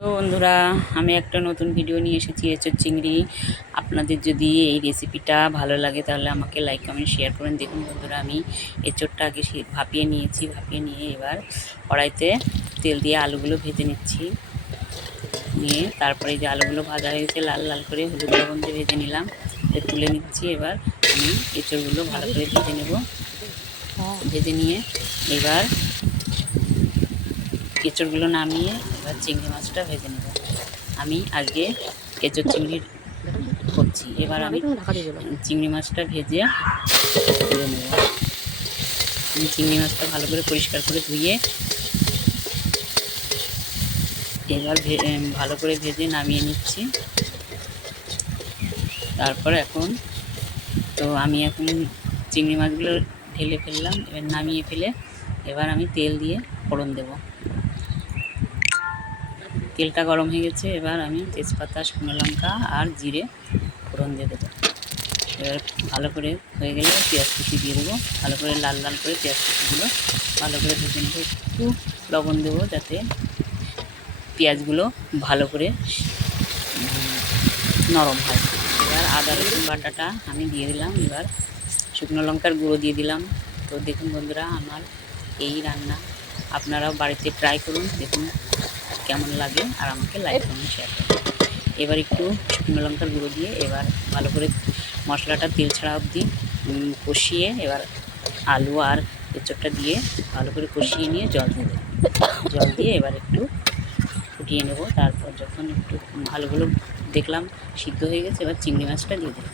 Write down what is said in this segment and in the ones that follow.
তো বন্ধুরা, আমি একটা নতুন ভিডিও নিয়ে এসেছি এঁচোড় চিংড়ি। আপনাদের যদি এই রেসিপিটা ভালো লাগে তাহলে আমাকে লাইক কমেন্ট শেয়ার করেন। দেখুন বন্ধুরা, আমি এঁচোড়টা আগে ভাপিয়ে নিয়েছি। ভাপিয়ে নিয়ে এবার কড়াইতে তেল দিয়ে আলুগুলো ভেজে নিচ্ছি। নিয়ে তারপরে যে আলুগুলো ভাজা হয়ে গেছে লাল লাল করে হলুদ লবণ দিয়ে ভেজে নিলাম, তুলে নিচ্ছি। এবার আমি এঁচোড়গুলো ভালো করে ভেজে নেব। ভেজে নিয়ে এবার এঁচোড়গুলো নামিয়ে এবার চিংড়ি মাছটা ভেজে নেব। আমি আজকে এঁচোড় চিংড়ি করছি। এবার আমি চিংড়ি মাছটা ভেজে তুলে নেব। আমি চিংড়ি মাছটা ভালো করে পরিষ্কার করে ধুয়ে এবার ভালো করে ভেজে নামিয়ে নিচ্ছি। তারপর এখন চিংড়ি মাছগুলো ঢেলে ফেললাম। এবার নামিয়ে ফেলে এবার আমি তেল দিয়ে ফোড়ন দেব। তেলটা গরম হয়ে গেছে। এবার আমি তেজপাতা, শুকনো লঙ্কা আর জিরে ফোড়ন দিয়ে দেবো। এবার ভালো করে হয়ে গেলে পেঁয়াজ কুচি দিয়ে দেবো। ভালো করে লাল লাল করে পেঁয়াজ কুচিগুলো ভালো করে ভেজে নেবো। একটু লবণ দেবো যাতে পেঁয়াজগুলো ভালো করে নরম হয়। এবার আদা রসুন বাটাটা আমি দিয়ে দিলাম। এবার শুকনো লঙ্কার গুঁড়ো দিয়ে দিলাম। তো দেখুন বন্ধুরা, আমার এই রান্না আপনারাও বাড়িতে ট্রাই করুন, দেখুন কেমন লাগে আর আমাকে লাইক কমেন্ট শেয়ার করুন। এবার একটু শুকনো লঙ্কার গুঁড়ো দিয়ে এবার ভালো করে মশলাটা তেল ছাড়া অবধি কষিয়ে এবার আলু আর এঁচোড়টা দিয়ে ভালো করে কষিয়ে নিয়ে জল দিয়ে দেবো। জল দিয়ে এবার একটু ফুটিয়ে নেব। তারপর যখন একটু ভালোগুলো দেখলাম সিদ্ধ হয়ে গেছে, এবার চিংড়ি মাছটা দিয়ে দেবো।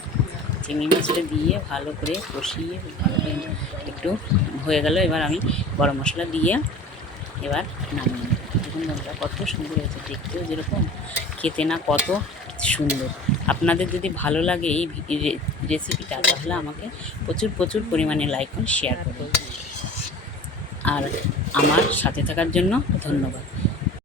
চিংড়ি মাছটা দিয়ে ভালো করে কষিয়ে ভালো করে একটু হয়ে গেল। এবার আমি গরম মশলা দিয়ে এবার নামিয়ে নেব। দেখুন বন্ধুরা, কত সুন্দর হয়েছে, দেখতেও যেরকম খেতে না কত সুন্দর। আপনাদের যদি ভালো লাগে এই রেসিপিটা তাহলে আমাকে প্রচুর পরিমাণে লাইক করুন, শেয়ার করুন। আর আমার সাথে থাকার জন্য ধন্যবাদ।